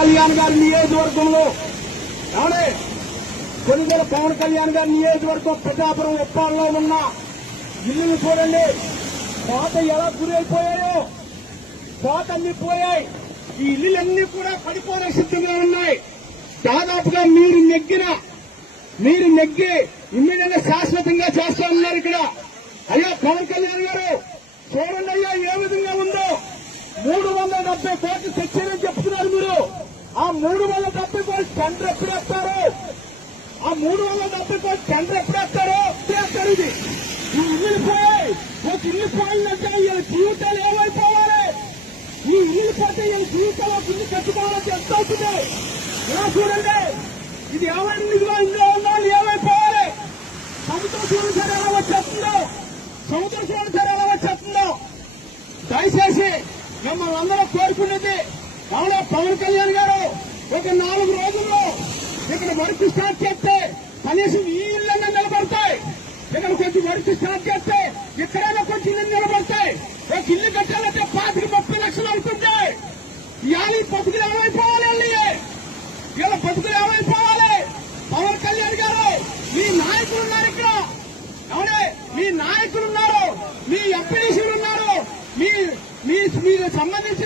కళ్యాణ్ గారి నియోజకవర్గంలో. ఏమండి కొనుగోలు పవన్ కళ్యాణ్ గారి నియోజకవర్గం ప్రజాపురం ఉప్పాల్లో ఉన్న ఇల్లులు చూడండి. కోత ఎలా గురైపోయాయో కోత అన్ని పోయాయి. ఈ ఇల్లులన్నీ కూడా పడిపోయే సిద్ధంగా ఉన్నాయి. దాదాపుగా మీరు నెగ్గిన మీరు నెగ్గి ఇమ్మీడియట్ శాశ్వతంగా చేస్తా ఉన్నారు ఇక్కడ. అయ్యో పవన్ కళ్యాణ్ గారు చూడండి అయ్యా ఏ విధంగా ఉందో. మూడు వందల డెబ్బై కోట్లు తెచ్చి మూడు వందల డెబ్బై కోట్లు టెండర్ ఎప్పుడు వేస్తారు? ఆ మూడు వందల డెబ్బై కోట్లు టెండర్ ఎప్పుడు వేస్తారు? చేస్తారు ఇది. ఈ ఇల్లు పోయాయి ఒక ఇల్లు పోయిందంటే వీళ్ళ జీవితాలు ఏమైపోవాలి? ఈ ఇల్లు పోతే వీళ్ళ ఒక ఇల్లు కట్టుకోవాలంటే ఎంత అవుతుంది? ఇలా చూడండి. ఇది ఏమైనా ఇదిగో ఇందులో ఉండాలి ఏమైపోవాలి? సముద్ర చూడండి సార్ ఎలా వచ్చేస్తుందో? సముద్ర చూడండి సార్ ఎలా వచ్చేస్తుందో? దయచేసి మిమ్మల్ని అందరూ కోరుకునేది అవునా పవన్ కళ్యాణ్ గారు. ఒక నాలుగు రోజుల్లో ఇక్కడ వర్క్ స్టార్ట్ చేస్తే కనీసం ఈ ఇళ్ళన్నా నిలబడతాయి. ఇక్కడ కొంచెం వర్క్ స్టార్ట్ చేస్తే ఎక్కడైనా కొంచెం ఇల్లు నిలబడతాయి. ఒక ఇల్లు కట్టాలంటే పాతికి ముప్పై లక్షలు అవుతుంది ఇవాళ ఈ బతుకులు ఏమైపోవాలి అల్లి ఇలా బతుకులు ఏమైపోవాలి? పవన్ కళ్యాణ్ గారు మీ నాయకులు ఉన్నారు ఇక్కడ. అవునే మీ నాయకులు ఉన్నారు. మీ ఎంపీడీసీలు ఉన్నారు. మీ మీ మీకు సంబంధించిన